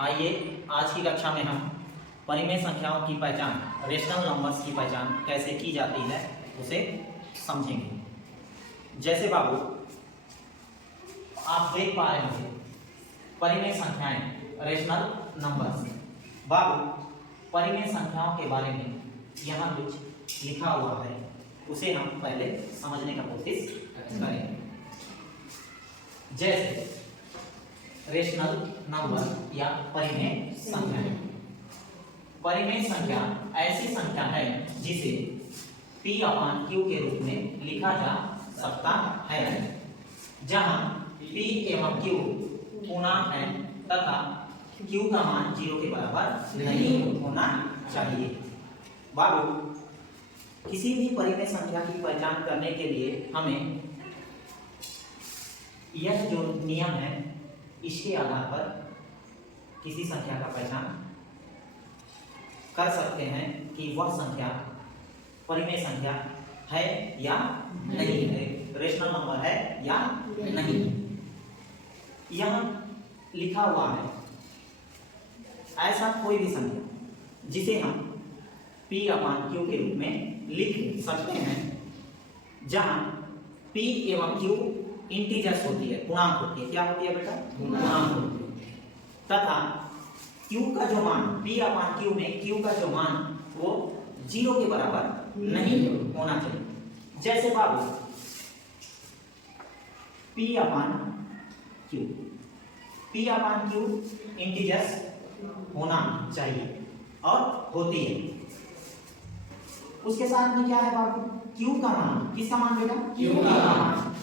आइए आज की कक्षा में हम परिमेय संख्याओं की पहचान, रेशनल नंबर्स की पहचान कैसे की जाती है उसे समझेंगे। जैसे बाबू आप देख पा रहे होंगे परिमेय संख्याएं, रेशनल नंबर्स। बाबू परिमेय संख्याओं के बारे में यहाँ कुछ लिखा हुआ है, उसे हम पहले समझने का कोशिश करेंगे। जैसे रेशनल नंबर या परिमेय संख्या। परिमेय संख्या ऐसी संख्या है जिसे P/Q के रूप में लिखा जा सकता है, जहां P एवं Q पूर्णांक है तथा Q का मान 0 के बराबर नहीं होना चाहिए। बाबू किसी भी परिमेय संख्या की पहचान करने के लिए हमें यह जो नियम है इसके आधार पर किसी संख्या का पहचान कर सकते हैं कि वह संख्या परिमेय संख्या है या नहीं है, रेशनल नंबर है या नहीं। यहाँ लिखा हुआ है ऐसा कोई भी संख्या जिसे हम P/Q के रूप में लिख सकते हैं, जहां P एवं Q इंटीजर्स होती है, पूर्णांक होती है। क्या होती है बेटा? पूर्णांक होती है। तथा Q का जो मान P/Q में Q का जो मान वो 0 के बराबर नहीं होना चाहिए। जैसे बाबू P/Q इंटीजर्स होना चाहिए और होती है। उसके साथ में क्या है बाबू? Q का मान, किसका मान बेटा? Q का मान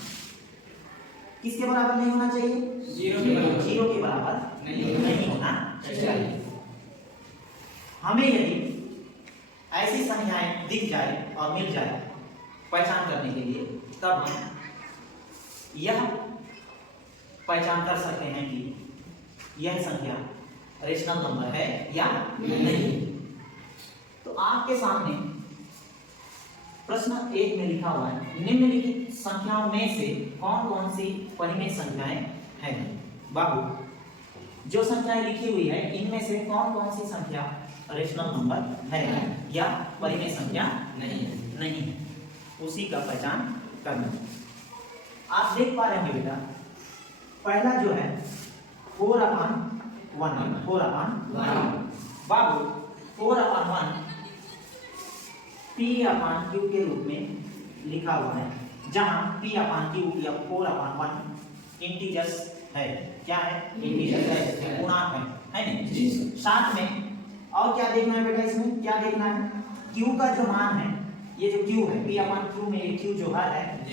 किसके बराबर नहीं होना चाहिए? 0 के बराबर नहीं होना चाहिए। हमें यदि ऐसी संख्याएं दिख जाए और मिल जाए पहचान करने के लिए, तब हम यह पहचान कर सकते हैं कि यह संख्या रेशनल नंबर है या नहीं। तो आपके सामने प्रश्न 1 में लिखा हुआ है, निम्नलिखित संख्याओं में से कौन कौन सी परिमेय संख्याएं हैं? बाबू जो संख्याएं लिखी हुई है इनमें से कौन कौन सी संख्या रेशनल नंबर है या परिमेय संख्या नहीं है, उसी का पहचान करना। आप देख पा रहे हैं बेटा, पहला जो है 4/1। बाबू 4/1 P/Q के रूप में लिखा हुआ है, जहां P/Q या 4/1 इंटीजर्स है। क्या है? इंटीजर है, पूर्णांक है नहीं? साथ में और क्या देखना है बेटा? इसमें क्या देखना है? Q का जो मान है, ये जो Q है P/Q में, ये Q जो है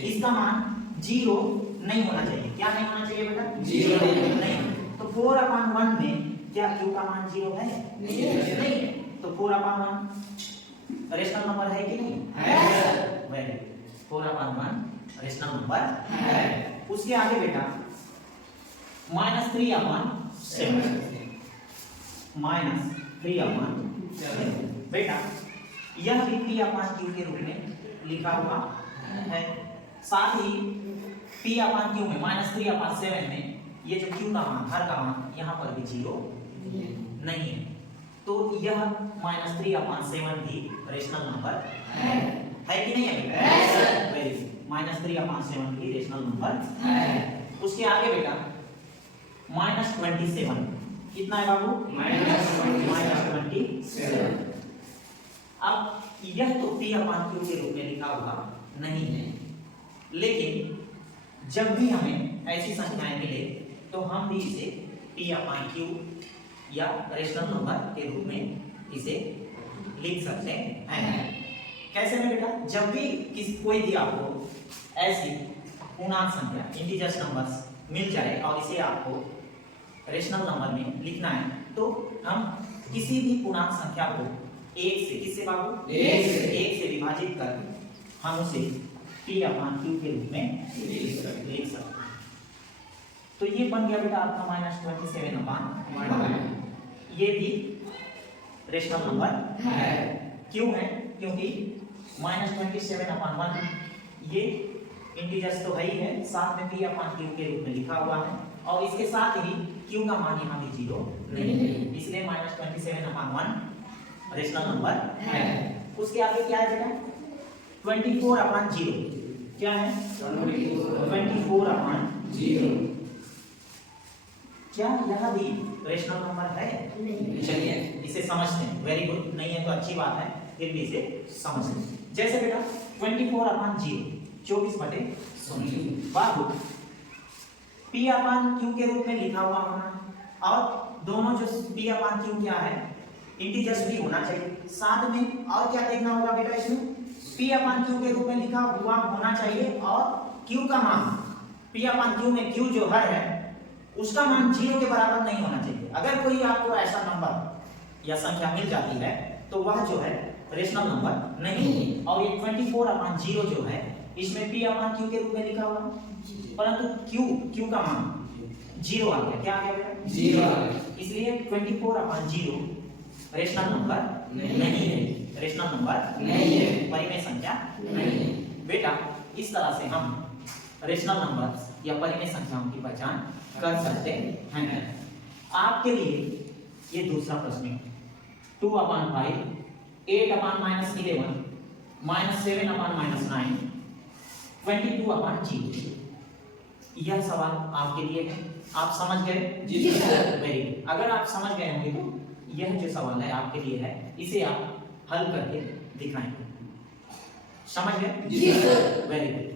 इसका मान 0 नहीं होना चाहिए। क्या नहीं होना चाहिए बेटा? 0 नहीं। तो 4/1 में क्या Q का मान 0 है? नहीं। तो 4/1 रेशनल नंबर है कि नहीं? है। वेरी गुड, 4/1 रेशनल नंबर है। उसके आगे बेटा -3/7। -3/7 बेटा यह भी P/Q के रूप में लिखा हुआ है। साथ ही P/Q में -3/7 में ये जो Q का मान, हर का मान यहाँ पर भी 0 नहीं है। तो यह -3/7 भी रेशनल नंबर है कि नहीं है? वेरी गुड, -3/7 भी रेशनल नंबर है। उसके आगे बेटा -27 कितना है बाबू? -27। अब यह तो P/Q के रूप में लिखा हुआ नहीं है, लेकिन जब भी हमें ऐसी संख्याएं मिले तो हम भी इसे P/Q या रेशनल नंबर के रूप में इसे लिख सकते हैं। कैसे में बेटा? जब भी कोई भी आपको ऐसी पूर्णांक संख्या, इंटीजर्स नंबर्स मिल जाए और इसे आपको रेशनल नंबर में लिखना है, तो हम किसी भी पूर्णांक संख्या को 1 से, किससे बाबू? 1 से विभाजित कर हम उसे P/Q के रूप में लिख सकते हैं। तो ये बन गया बेटा आपका -27/1। ये भी रेशनल नंबर है। क्यों है? क्योंकि -27/1 ये इंटीजर्स तो है ही है, साथ में P/Q के रूप में लिखा हुआ है, और इसके साथ ही क्यू का मान यहाँ भी 0 नहीं है, इसलिए -27/1 रेशनल नंबर है। उसके आगे क्या है बेटा? 24/0 क्या है? 24/0 क्या यह भी रेशनल नंबर है? चलिए इसे समझते हैं। वेरी गुड, नहीं है तो अच्छी बात है, फिर भी इसे समझते हैं। जैसे बेटा 24/0 24/100 बात P/Q के रूप में लिखा हुआ होना, और दोनों जो P/Q क्या है, इंटीजर्स भी होना चाहिए साथ में। और क्या देखना होगा बेटा इसमें? P/Q के रूप में लिखा हुआ होना चाहिए, और Q का मान P/Q में Q जो है उसका मान 0 के बराबर नहीं होना चाहिए। अगर कोई आपको ऐसा नंबर या संख्या मिल जाती है तो वह जो है रेशनल नंबर नहीं है। और ये 24/0 जो है इसमें P/Q के रूप में लिखा हुआ, परंतु Q का मान 0 आ गया। क्या आ गया बेटा? 0 आ गया। इसलिए 24/0 रेशनल नंबर नहीं है, रेशनल नंबर नहीं है, परिमेय संख्या नहीं है। बेटा इस तरह से हम रेशनल नंबर या परिमेय संख्याओं की पहचान कर सकते हैं। आपके लिए ये दूसरा प्रश्न है। 2/5 8/-11 -7/-9 22/0 यह सवाल आपके लिए है। आप समझ गए? जी सर। Very good. अगर आप समझ गए होंगे तो यह जो सवाल है आपके लिए है, इसे आप हल करके दिखाएंगे। समझ गए? जी सर। Very good.